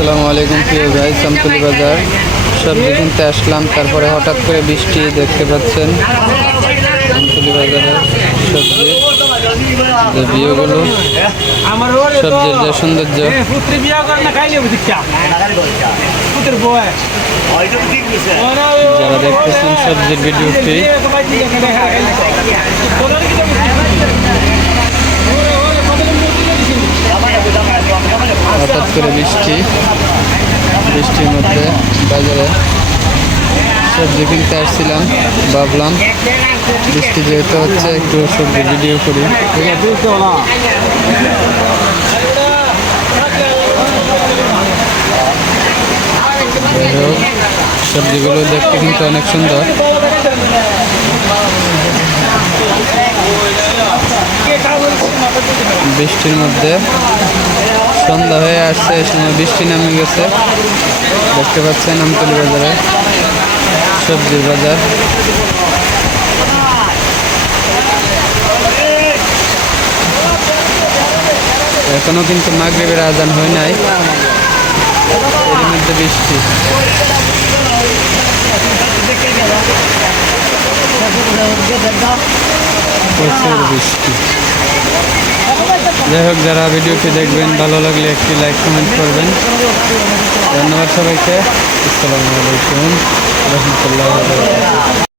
আসসালামু আলাইকুম প্রিয় ভাই, সামতুলি বাজার সবজি কিনতে আসলাম। তারপরে হঠাৎ করে বৃষ্টি দেখতে পাচ্ছেন। সামতুলি বাজারের সবজি যে ভিউগুলো, সবজির যে সৌন্দর্য, যারা দেখতেছেন সবজির ভিডিওটি, হঠাৎ করে বৃষ্টির মধ্যে বাজারে সবজি কিনতে আসছিলাম। ভাবলাম বৃষ্টি যেহেতু হচ্ছে একটু সবজি ভিডিও করি। যাই হোক, সবজিগুলো দেখতে কিন্তু অনেক সুন্দর। বৃষ্টির মধ্যে সন্ধ্যা হয়ে আসছে, এই সময় বৃষ্টি নামে গেছে। দেখতে পাচ্ছেন আমতলী বাজারে সবজির বাজার। এখনো কিন্তু মাগরিবের আজান হয় নাই, এর মধ্যে বৃষ্টি। প্রচুর বৃষ্টি। যাই হোক, যারা ভিডিওটি দেখবেন, ভালো লাগলে একটি লাইক কমেন্ট করবেন। ধন্যবাদ সবাইকে। আসসালামু আলাইকুম রহমতুল্লাহ।